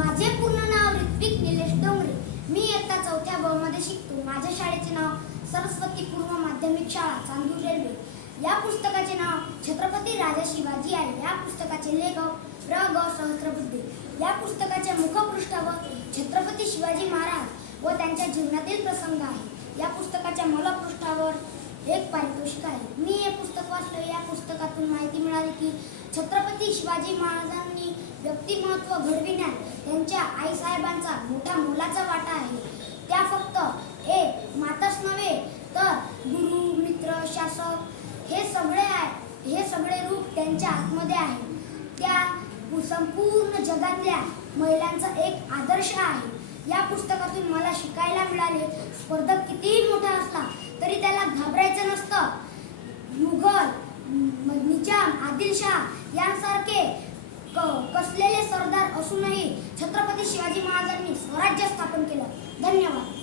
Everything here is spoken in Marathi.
माझे पूर्ण नाव ऋत्विक निलेश डोंगरे. मी इयत्ता चौथ्या ब मध्ये शिकतो. माझ्या शाळेचे नाव सरस्वती पूर्व माध्यमिक शाळा चांदूर रेल्वे. या पुस्तकाचे नाव छत्रपती राजा शिवाजी आहे. या पुस्तकाचे लेखक र ग. सहस्त्रबुद्धे या पुस्तकाच्या मुखपृष्ठावर छत्रपती शिवाजी महाराज व त्यांच्या जीवनातील प्रसंग आहे. या पुस्तकाच्या मलपृष्ठावर एक पारितोषिक आहे. मी हे पुस्तक वाचलं. या पुस्तकातून माहिती मिळाली की छत्रपती शिवाजी महाराजांना व्यक्तिमत्व घडविण्यात त्यांच्या आईसाहेबांचा मोठा मोलाचा वाटा आहे. त्या फक्त एक माताच नव्हे तर गुरु मित्र शासक हे सगळे आहे हे सगळे रूप त्यांच्या आतमध्ये आहे. त्या संपूर्ण जगातल्या महिलांचा एक आदर्श आहे. या पुस्तकातून मला शिकायला मिळाले स्पर्धक कितीही मोठा असला तरी त्याला घाबरायचं नसतं. मुघल निजाम आदिलशाह यांसारखे असूनही छत्रपती शिवाजी महाराजांनी स्वराज्य स्थापन केलं. धन्यवाद.